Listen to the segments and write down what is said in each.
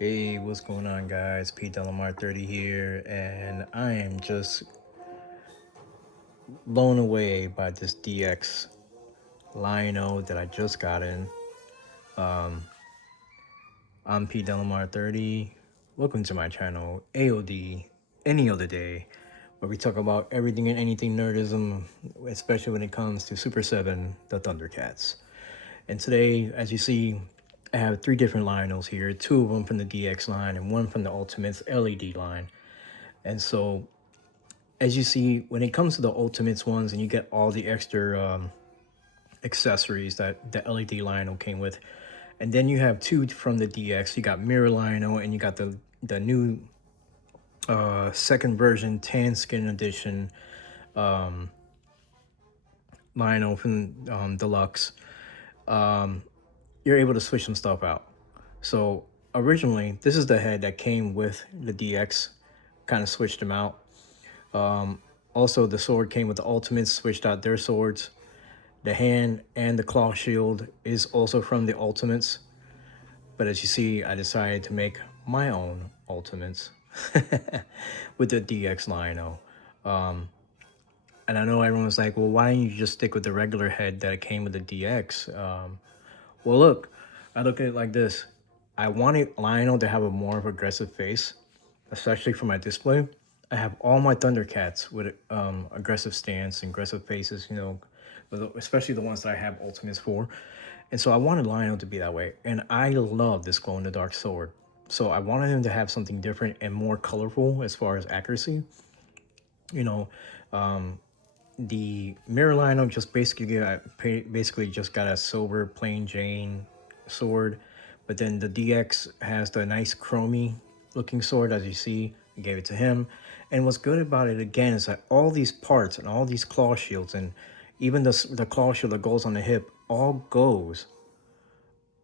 Hey, what's going on, guys? Pete Delamar 30 here, and I am just blown away by this DX Lion-O that I just got in. Um, I'm Pete Delamar 30. Welcome to my channel, A.O.D. Any Other Day, where we talk about everything and anything nerdism, especially when it comes to Super 7, the Thundercats. And today, as you see, I have three different Lion-Os here, two of them from the DX line and one from the Ultimates LED line. And so as you see, when it comes to the Ultimates ones and you get all the extra accessories that the LED Lion-O came with, and then you have two from the DX, you got Mirror Lion-O and you got the new second version tan skin edition Lion-O from Deluxe. You're able to switch some stuff out. So originally, this is the head that came with the DX, kind of switched them out. Also, the sword came with the Ultimates, switched out their swords. The hand and the claw shield is also from the Ultimates. But as you see, I decided to make my own Ultimates with the DX Lion-O. And I know everyone's like, well, why don't you just stick with the regular head that came with the DX? Well, look, I look at it like this. I wanted Lion-O to have a more of aggressive face, especially for my display. I have all my Thundercats with aggressive stance and aggressive faces, especially the ones that I have Ultimates for. And so I wanted Lion-O to be that way. And I love this glow-in-the-dark sword. So I wanted him to have something different and more colorful as far as accuracy. You know, the Mirror Lion-O just basically just got a silver plain Jane sword, but then the DX has the nice chromey looking sword, as you see. I gave it to him, and what's good about it again is that all these parts and all these claw shields and even the claw shield that goes on the hip all goes,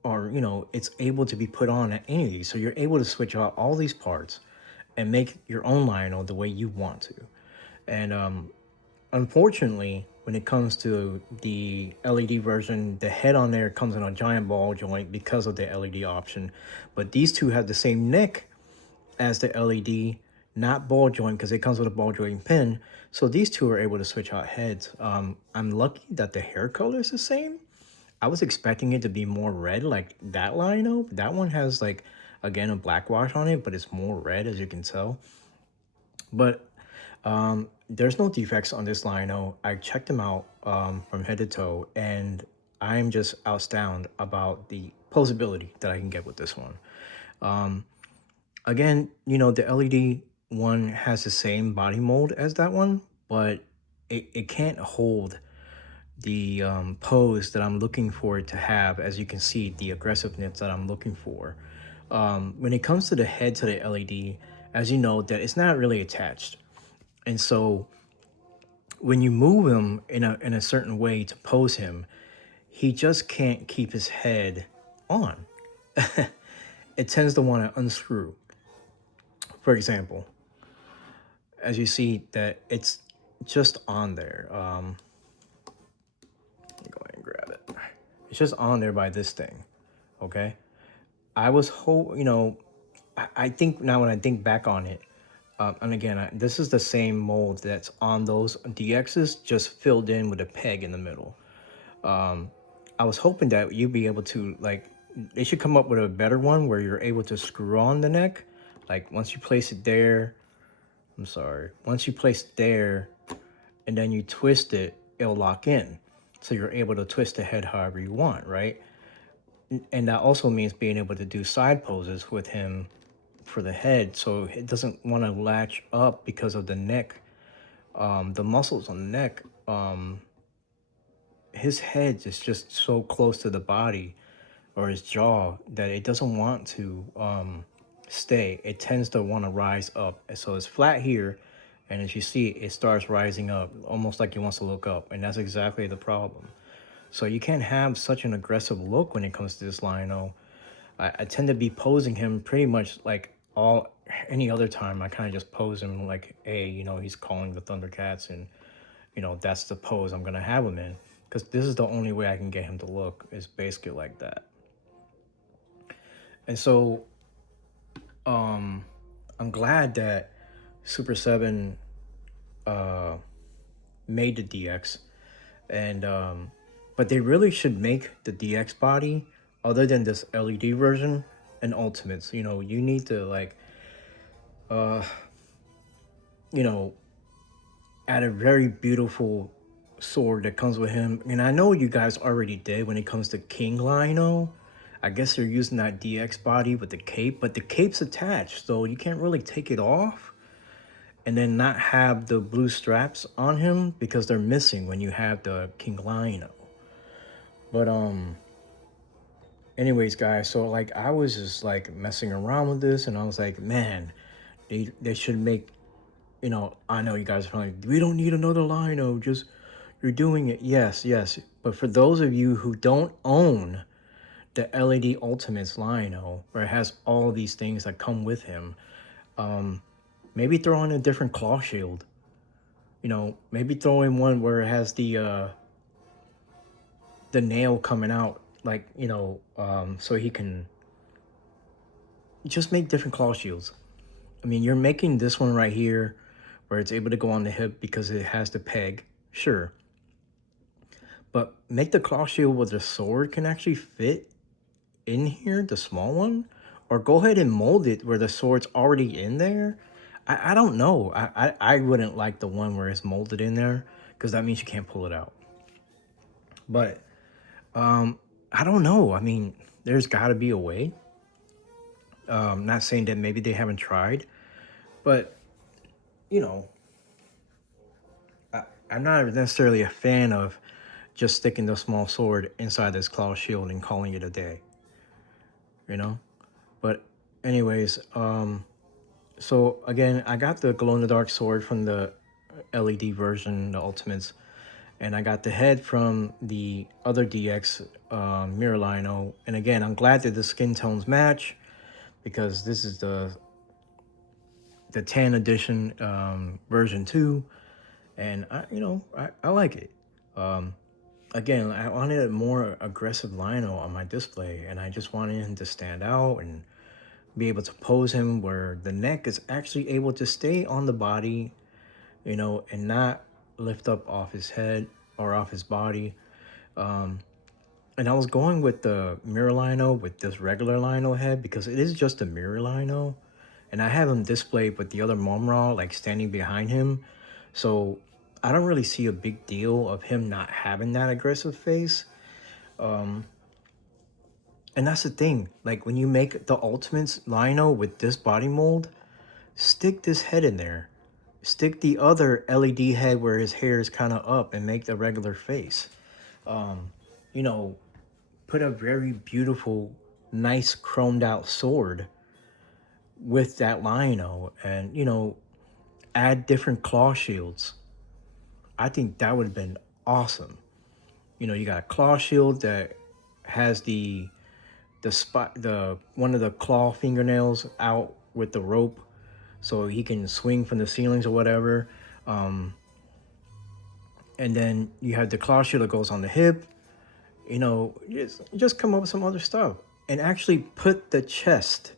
or it's able to be put on at any of these, so you're able to switch out all these parts and make your own Lion-O the way you want to. And unfortunately, when it comes to the LED version, the head on there comes in a giant ball joint because of the LED option. But these two have the same neck as the LED, not ball joint, because it comes with a ball joint pin. So these two are able to switch out heads. I'm lucky that the hair color is the same. I was expecting it to be more red like that Lion-O. That one has like, again, a black wash on it, but it's more red, as you can tell. But there's no defects on this Lion-O. I checked them out from head to toe, and I'm just astounded about the posability that I can get with this one. Again, the LED one has the same body mold as that one, but it can't hold the pose that I'm looking for it to have. As you can see, the aggressiveness that I'm looking for. When it comes to the head to the LED, as you know, that it's not really attached. And so when you move him in a certain way to pose him, he just can't keep his head on. It tends to want to unscrew. For example, as you see that it's just on there. Let me go ahead and grab it. It's just on there by this thing. Okay. I was I think now when I think back on it, and again, this is the same mold that's on those DXs, just filled in with a peg in the middle. I was hoping that you'd be able to, like, they should come up with a better one where you're able to screw on the neck. Like, once you place it there, once you place it there and then you twist it, it'll lock in. So you're able to twist the head however you want, right? And that also means being able to do side poses with him for the head, so it doesn't want to latch up because of the neck, the muscles on the neck. His head is just so close to the body or his jaw that it doesn't want to stay. It tends to want to rise up, and so it's flat here, and as you see, it starts rising up almost like he wants to look up, and that's exactly the problem. So you can't have such an aggressive look when it comes to this Lion-O. I tend to be posing him pretty much like any other time. I kind of just pose him like, hey, he's calling the Thundercats, and that's the pose I'm gonna have him in, because this is the only way I can get him to look, is basically like that. And so um I'm glad that Super 7 uh made the DX, and but they really should make the DX body, other than this LED version, and Ultimates. You know, you need to like uh you know add a very beautiful sword that comes with him. And I know you guys already did when it comes to King Lion-O. I guess they're using that DX body with the cape, but the cape's attached, so you can't really take it off and then not have the blue straps on him because they're missing when you have the King Lion-O. But anyways, guys, so like I was just like messing around with this, and I was like, man, they should make, you know, I know you guys are probably, we don't need another Lion-O, just you're doing it. Yes, yes. But for those of you who don't own the LED Ultimates Lion-O, where it has all these things that come with him, maybe throw in a different claw shield. You know, maybe throw in one where it has the nail coming out, like, you know, so he can just make different claw shields. I mean, you're making this one right here where it's able to go on the hip because it has the peg, sure. But make the claw shield with the sword can actually fit in here, the small one, or go ahead and mold it where the sword's already in there. I don't know. I wouldn't like the one where it's molded in there because that means you can't pull it out. But I don't know. I mean, there's got to be a way. Not saying that maybe they haven't tried, but you know, I'm not necessarily a fan of just sticking the small sword inside this claw shield and calling it a day. You know, but anyways, so again, I got the glow in the dark sword from the LED version, the Ultimates, and I got the head from the other DX Mirror Lion-O. And again, I'm glad that the skin tones match because this is the tan edition version 2, and I like it. Again, I wanted a more aggressive Lion-O on my display, and I just wanted him to stand out and be able to pose him where the neck is actually able to stay on the body, you know, and not lift up off his head or off his body. And I was going with the mirror Lion-O with this regular Lion-O head because it is just a mirror Lion-O. And I have him displayed with the other Momra like standing behind him. So I don't really see a big deal of him not having that aggressive face. And that's the thing. Like when you make the Ultimates Lion-O with this body mold, stick this head in there. Stick the other LED head where his hair is kind of up and make the regular face. You know, put a very beautiful, nice chromed out sword with that Lion-O, and you know, add different claw shields. I think that would have been awesome. You know, you got a claw shield that has the spot, the one of the claw fingernails out with the rope so he can swing from the ceilings or whatever. And then you have the claw shield that goes on the hip. You know, just come up with some other stuff and actually put the chest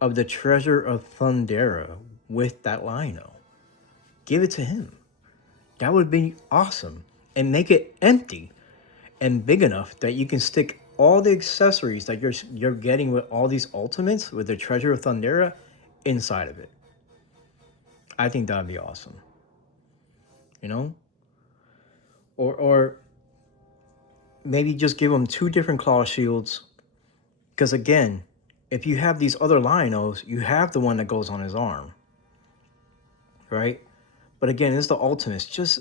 of the treasure of Thundera with that Lion-O. Give it to him. That would be awesome. And make it empty and big enough that you can stick all the accessories that you're getting with all these ultimates with the treasure of Thundera inside of it. I think that'd be awesome. You know? Or maybe just give them two different claw shields. Because again, if you have these other Lion-Os, you have the one that goes on his arm. Right? But again, it's the ultimates. Just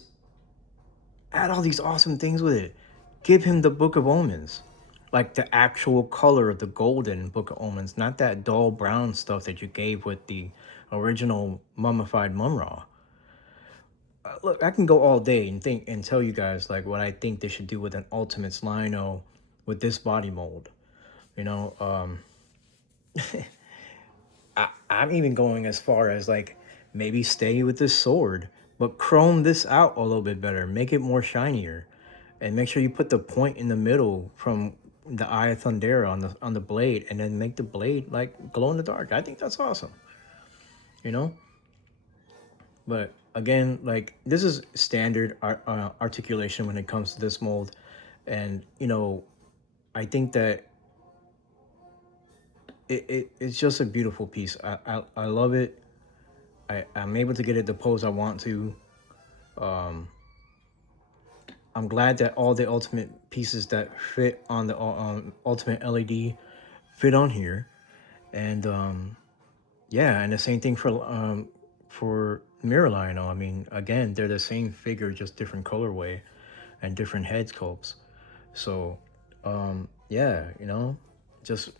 add all these awesome things with it. Give him the Book of Omens. Like the actual color of the golden Book of Omens, not that dull brown stuff that you gave with the original mummified Mumra. Look, I can go all day and think and tell you guys like what I think they should do with an Ultimates Lion-O with this body mold. You know, I'm even going as far as like maybe stay with this sword, but chrome this out a little bit better, make it more shinier, and make sure you put the point in the middle from the Eye of Thundera on the blade, and then make the blade like glow in the dark. I think that's awesome. You know, but again, like this is standard articulation when it comes to this mold, and you know, I think that it's just a beautiful piece. I love it. I'm able to get it the pose I want to. I'm glad that all the ultimate pieces that fit on the ultimate LED fit on here, and yeah, and the same thing for Mirror Lion-O. I mean, again, they're the same figure, just different colorway and different head sculpts. So, yeah, you know, just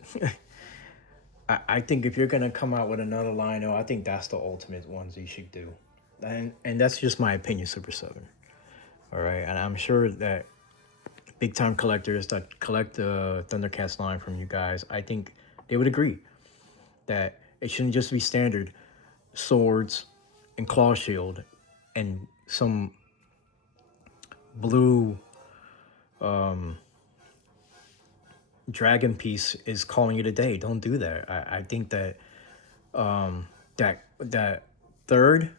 I think if you're gonna come out with another Lion-O, I think that's the ultimate ones you should do, and that's just my opinion, Super 7. All right, and I'm sure that big time collectors that collect the Thundercats line from you guys, I think they would agree that it shouldn't just be standard swords and claw shield and some blue dragon piece is calling it a day. Don't do that. I think that that third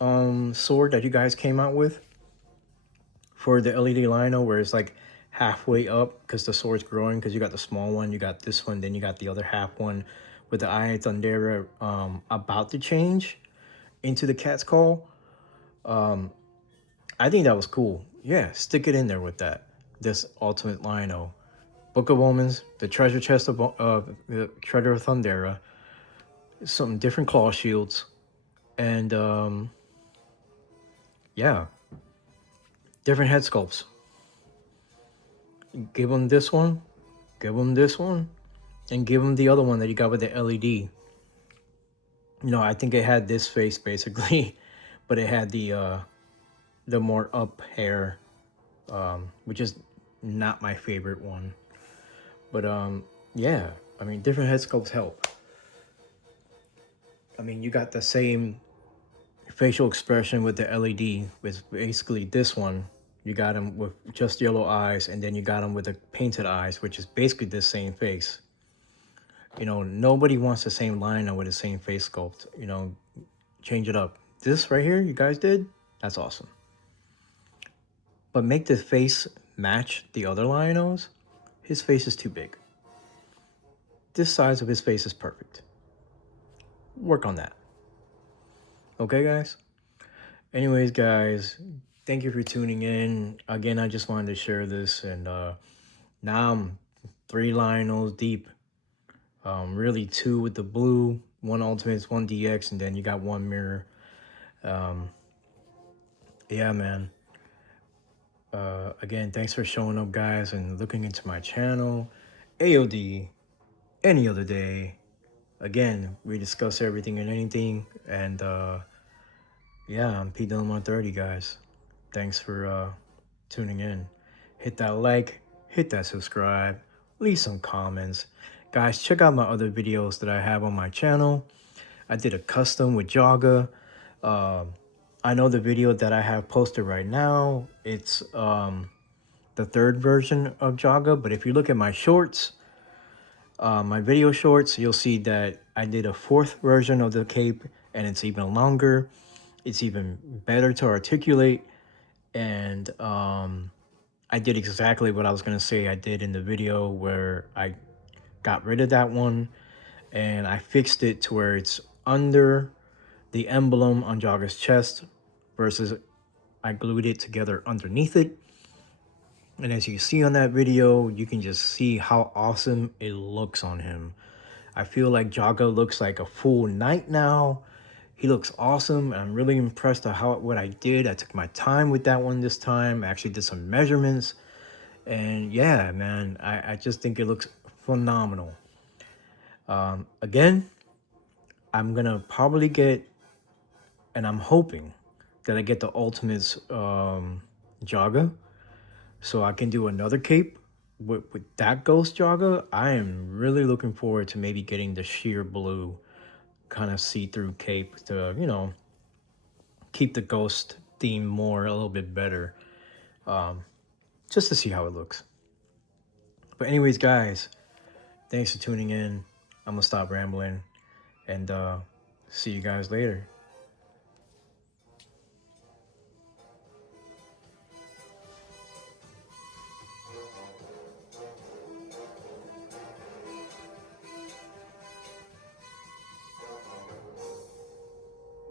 sword that you guys came out with for the LED Lion-O, where it's like halfway up because the sword's growing, because you got the small one, you got this one, then you got the other half one with the Eye of Thundera about to change into the cat's call. I think that was cool. Yeah, stick it in there with that. This Ultimate Lion-O. Book of Omens, the treasure chest of the Treasure of Thundera, some different claw shields, and yeah, different head sculpts. Give them this one, give them this one, and give them the other one that you got with the LED. You know, I think it had this face basically, but it had the more up hair, which is not my favorite one. But yeah, I mean, different head sculpts help. I mean, you got the same facial expression with the LED, with basically this one. You got him with just yellow eyes, and then you got him with the painted eyes, which is basically the same face. You know, nobody wants the same line with the same face sculpt. You know, change it up. This right here, you guys did? That's awesome. But make the face match the other Lion-O's. His face is too big. This size of his face is perfect. Work on that. Okay, guys? Anyways, guys, thank you for tuning in. Again, I just wanted to share this, and now I'm 3 Lion-O's deep. Really 2 with the blue, 1 Ultimates, 1 DX, and then you got 1 mirror. Yeah, man. Again, thanks for showing up, guys, and looking into my channel. A.O.D. any other day. Again, we discuss everything and anything, and yeah, I'm Pete Dillon 130, guys. Thanks for tuning in. Hit that like, hit that subscribe, leave some comments. Guys, check out my other videos that I have on my channel. I did a custom with Jaga. I know the video that I have posted right now, it's the 3rd version of Jaga, but if you look at my shorts, my video shorts, you'll see that I did a 4th version of the cape, and it's even longer. It's even better to articulate, and I did exactly what I was going to say I did in the video, where I got rid of that one and I fixed it to where it's under the emblem on Jaga's chest versus I glued it together underneath it. And as you see on that video, you can just see how awesome it looks on him. I feel like Jaga looks like a full knight now. He looks awesome, and I'm really impressed at what I did. I took my time with that one this time. I actually did some measurements. And yeah, man, I just think it looks phenomenal. Again, I'm going to probably get, and I'm hoping that I get the Ultimates Jaga, so I can do another cape with that Ghost Jaga. I am really looking forward to maybe getting the sheer blue kind of see-through cape to, you know, keep the Ghost theme a little bit better, just to see how it looks. But anyways, guys, thanks for tuning in. I'm gonna stop rambling and see you guys later.